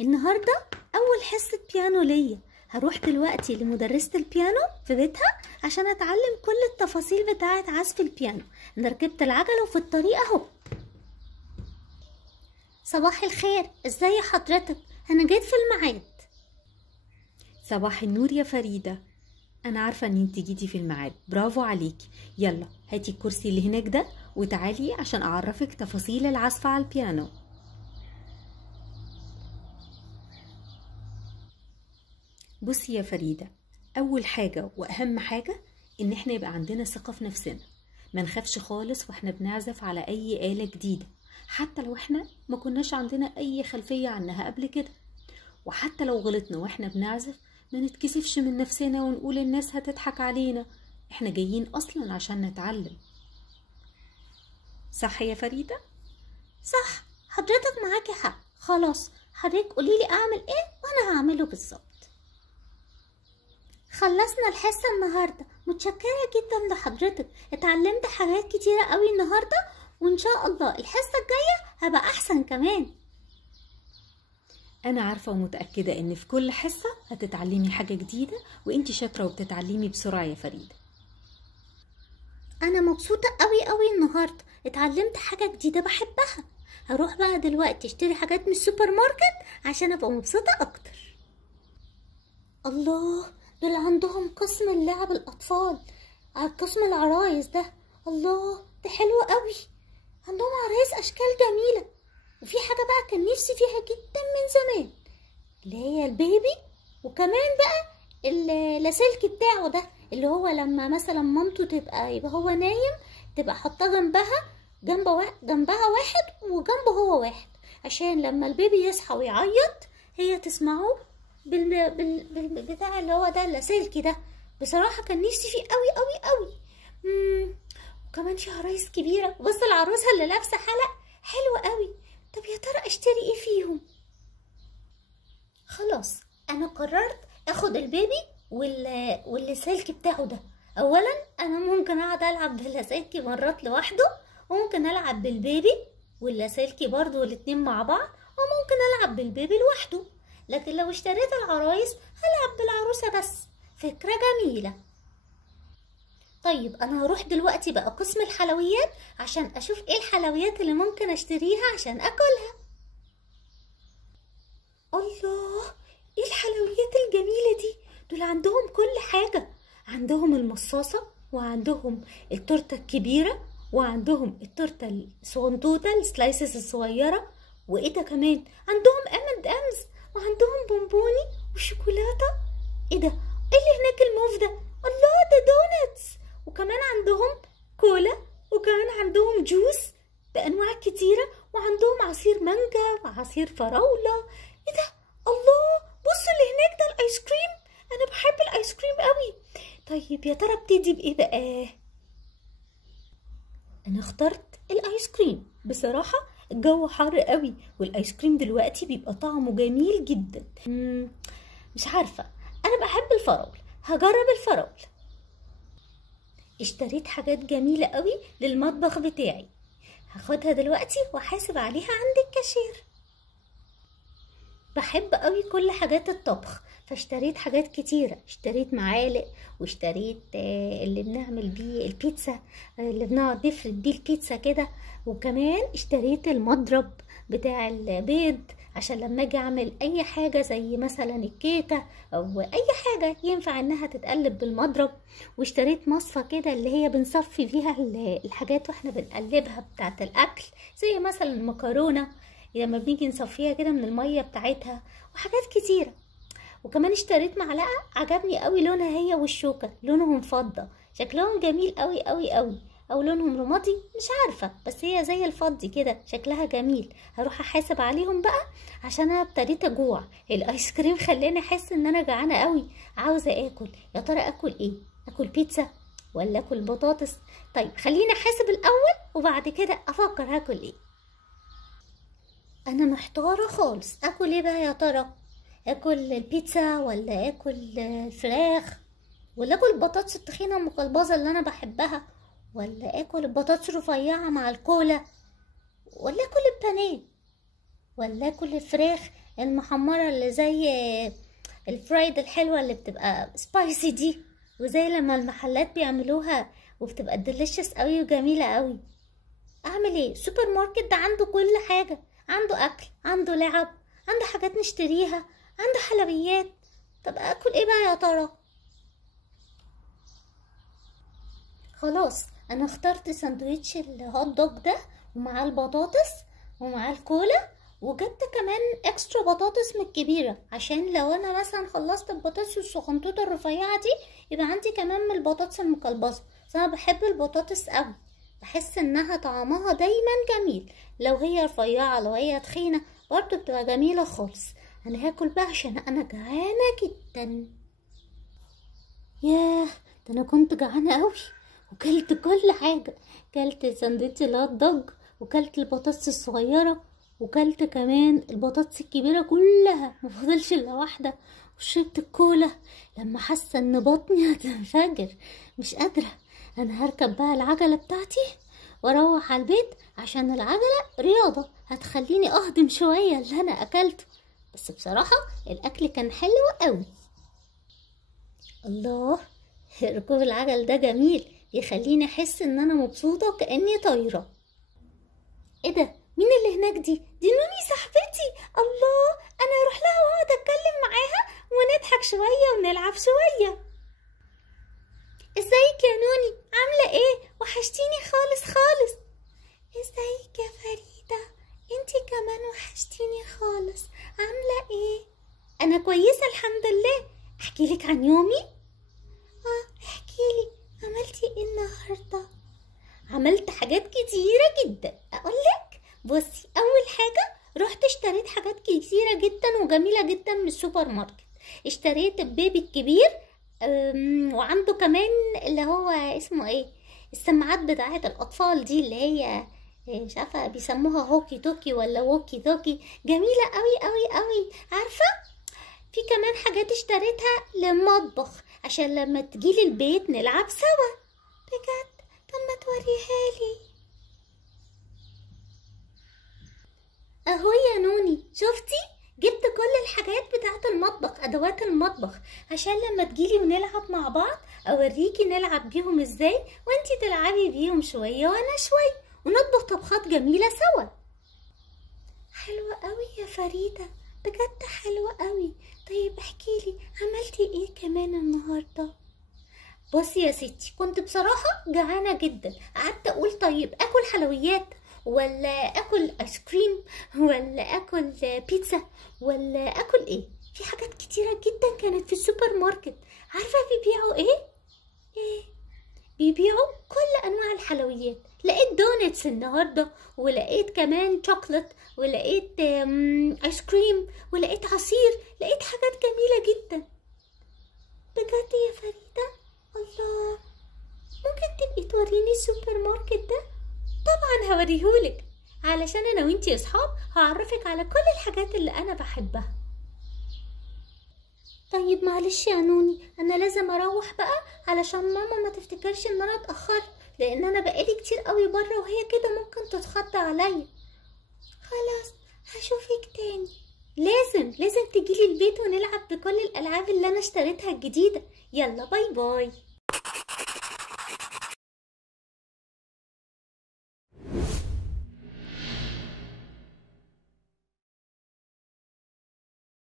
النهاردة أول حصة بيانو ليا. هروح دلوقتي لمدرسة البيانو في بيتها عشان أتعلم كل التفاصيل بتاعة عزف البيانو. أنا ركبت العجلة وفي الطريق أهو. صباح الخير، ازاي حضرتك؟ أنا جيت في الميعاد. صباح النور يا فريدة، أنا عارفة إن انت جيتي في الميعاد، برافو عليكي. يلا هاتي الكرسي اللي هناك ده وتعالي عشان أعرفك تفاصيل العزف على البيانو. بصي يا فريدة، أول حاجة وأهم حاجة إن احنا يبقى عندنا ثقة في نفسنا، ما نخافش خالص واحنا بنعزف على أي آلة جديدة، حتى لو احنا ما كناش عندنا أي خلفية عنها قبل كده. وحتى لو غلطنا واحنا بنعزف ما نتكسفش من نفسنا ونقول الناس هتضحك علينا، احنا جايين أصلا عشان نتعلم. صح يا فريدة؟ صح، حضرتك معاكي حق. خلاص حضرتك قوليلي أعمل إيه وأنا هعمله بالظبط. خلصنا الحصة النهاردة، متشكرة جدا لحضرتك. اتعلمت حاجات كتيرة قوي النهاردة، وإن شاء الله الحصة الجاية هبقى أحسن كمان. أنا عارفة ومتأكدة إن في كل حصة هتتعلمي حاجة جديدة، وإنتي شاطرة وبتتعلمي بسرعة يا فريدة. أنا مبسوطة قوي قوي النهاردة، اتعلمت حاجة جديدة بحبها. هروح بقى دلوقتي اشتري حاجات من السوبر ماركت عشان أبقى مبسوطة أكتر. الله، دول عندهم قسم اللعب الأطفال، قسم العرايس ده. الله، ده حلو قوي، عندهم عرايس أشكال جميلة. وفي حاجة بقى كان نفسي فيها جدا من زمان، اللي هي البيبي. وكمان بقى اللاسلكي بتاعه ده، اللي هو لما مثلا مامته يبقى هو نايم، تبقى حاطاه جنبها واحد وجنبه هو واحد، عشان لما البيبي يصحى ويعيط هي تسمعه بالبتاع اللي هو ده اللاسلكي ده. بصراحة كان نفسي فيه قوي قوي قوي. وكمان في عرايس كبيرة، بص العروسة اللي لابسة حلق حلوة قوي. طب يا ترى اشتري ايه فيهم؟ خلاص انا قررت اخد البيبي واللاسلكي بتاعه ده. اولا انا ممكن اقعد العب باللاسلكي مرات لوحده، وممكن العب بالبيبي واللاسلكي برضو الاتنين مع بعض، وممكن العب بالبيبي لوحده. لكن لو اشتريت العرايس هلعب بالعروسة بس. فكرة جميلة. طيب انا هروح دلوقتي بقى قسم الحلويات عشان اشوف ايه الحلويات اللي ممكن اشتريها عشان اكلها. الله، ايه الحلويات الجميلة دي؟ دول عندهم كل حاجة، عندهم المصاصة، وعندهم التورتة الكبيرة، وعندهم التورتة الصغنطوطة السلايسز الصغيرة، وايه ده كمان عندهم M&M's، وعندهم بونبوني وشوكولاتة. ايه ده؟ ايه اللي هناك الموف ده؟ الله، ده دونتس. وكمان عندهم كولا، وكمان عندهم جوس بانواع كتيرة، وعندهم عصير مانجا وعصير فراولة. ايه ده؟ الله، بصوا اللي هناك ده الايس كريم. انا بحب الايس كريم قوي. طيب يا ترى ابتدي بايه بقى؟ انا اخترت الايس كريم. بصراحة الجو حار قوي، والايس كريم دلوقتي بيبقى طعمه جميل جدا. مش عارفة، انا بحب الفراولة، هجرب الفراولة. اشتريت حاجات جميلة قوي للمطبخ بتاعي، هاخدها دلوقتي واحاسب عليها عند الكاشير. بحب قوي كل حاجات الطبخ، فاشتريت حاجات كتيرة. اشتريت معالق، واشتريت اللي بنعمل بيه البيتزا، اللي بنقعد نفرد بيه البيتزا كده. وكمان اشتريت المضرب بتاع البيض عشان لما اجي اعمل اي حاجة زي مثلا الكيكة او اي حاجة ينفع انها تتقلب بالمضرب. واشتريت مصفى كده اللي هي بنصفي فيها الحاجات واحنا بنقلبها بتاعت الاكل، زي مثلا المكرونة لما بنيجي نصفيها كده من المية بتاعتها، وحاجات كتيرة. وكمان اشتريت معلقة عجبني قوي لونها هي والشوكة، لونهم فضة، شكلهم جميل قوي قوي قوي، او لونهم رمادي مش عارفة، بس هي زي الفضي كده شكلها جميل. هروح احاسب عليهم بقى عشان انا ابتديت اجوع. الايس كريم خلاني احس ان انا جعانة قوي، عاوزة اكل. يا ترى اكل ايه؟ اكل بيتزا ولا اكل بطاطس؟ طيب خليني احاسب الاول وبعد كده افكر هاكل ايه. انا محتارة خالص، اكل ايه بقى يا ترى؟ اكل البيتزا ولا اكل الفراخ، ولا اكل البطاطس التخينة المقلبظة اللي انا بحبها، ولا اكل البطاطس الرفيعة مع الكولا، ولا اكل البانيه؟ ولا اكل الفراخ المحمرة اللي زي الفرايد الحلوة اللي بتبقى سبايسي دي، وزي لما المحلات بيعملوها وبتبقى ديليشس قوي وجميلة قوي. اعمل ايه؟ السوبر ماركت ده عنده كل حاجة، عنده اكل، عنده لعب، عنده حاجات نشتريها، عنده حلويات. طب اكل ايه بقى يا ترى؟ خلاص انا اخترت ساندويتش الهوت دوج ده، ومعاه البطاطس ومعاه الكولا، وجبت كمان اكسترا بطاطس من الكبيره، عشان لو انا مثلا خلصت البطاطس الصغنطوطه الرفيعه دي يبقى عندي كمان من البطاطس المقلبصه. بس انا بحب البطاطس قوي، بحس انها طعمها دايما جميل، لو هي رفيعه لو هي تخينه برضو بتبقى جميله خالص. انا هاكل بقى عشان انا جعانه جدا. ياه، ده انا كنت جعانه قوي وكلت كل حاجه. كلت ساندوتش الهوت دوج، وكلت البطاطس الصغيره، وكلت كمان البطاطس الكبيره كلها، مفضلش الا واحده، وشربت الكولا. لما حاسه ان بطني هتنفجر مش قادره، انا هركب بقى العجله بتاعتي واروح على البيت، عشان العجله رياضه هتخليني اهضم شويه اللي انا اكلته. بس بصراحه الاكل كان حلو قوي. الله، ركوب العجل ده جميل، يخليني احس ان انا مبسوطه وكاني طايره. ايه ده؟ مين اللي هناك دي نوني صاحبتي. الله، انا اروح لها واقعد اتكلم معاها ونضحك شويه ونلعب شويه. ازيك يا نوني؟ عامله ايه؟ وحشتيني خالص خالص. ازيك يا فريده؟ انتي كمان وحشتيني خالص. عامله ايه؟ انا كويسه الحمد لله. احكي لك عن يومي؟ احكيلي، عملتي ايه النهارده؟ عملت حاجات كتيره جدا. اقولك؟ بصي، اول حاجه رحت اشتريت حاجات كتيره جدا وجميله جدا من السوبر ماركت. اشتريت البيبي الكبير، وعنده كمان اللي هو اسمه ايه، السماعات بتاعه الاطفال دي اللي هي مش عارفه بيسموها هوكي توكي ولا ووكي توكي، جميله قوي قوي قوي. عارفه في كمان حاجات اشتريتها للمطبخ عشان لما تجيلي البيت نلعب سوا. بجد؟ طب ما توريها لي. اهو يا نوني، شفتي؟ جبت كل الحاجات بتاعت المطبخ، ادوات المطبخ، عشان لما تجيلي ونلعب مع بعض اوريكي نلعب بيهم ازاي، وانتي تلعبي بيهم شوية وانا شوية، ونطبخ طبخات جميلة سوا. حلوة قوي يا فريدة، بجد حلوة قوي. طيب احكيلي عملتي ايه كمان النهاردة؟ بصي يا ستي، كنت بصراحة جعانة جدا، قعدت اقول طيب اكل حلويات ولا اكل ايس كريم ولا اكل بيتزا ولا اكل ايه. في حاجات كتيرة جدا كانت في السوبر ماركت. عارفة بيبيعوا ايه؟ بيبيعوا كل انواع الحلويات. لقيت دونتس النهارده، ولقيت كمان شوكولات، ولقيت ايس كريم، ولقيت عصير، لقيت حاجات جميله جدا. بجد يا فريده؟ الله، ممكن تبقي توريني السوبر ماركت ده؟ طبعا هوريهولك، علشان انا وانتي اصحاب هعرفك على كل الحاجات اللي انا بحبها. طيب معلش يا نوني، انا لازم اروح بقى علشان ماما ما تفتكرش ان انا اتاخرت، لان انا بقالي كتير قوي بره وهي كده ممكن تتخض عليا. خلاص هشوفك تاني. لازم تجيلي البيت ونلعب بكل الالعاب اللي انا اشتريتها الجديده. يلا باي باي.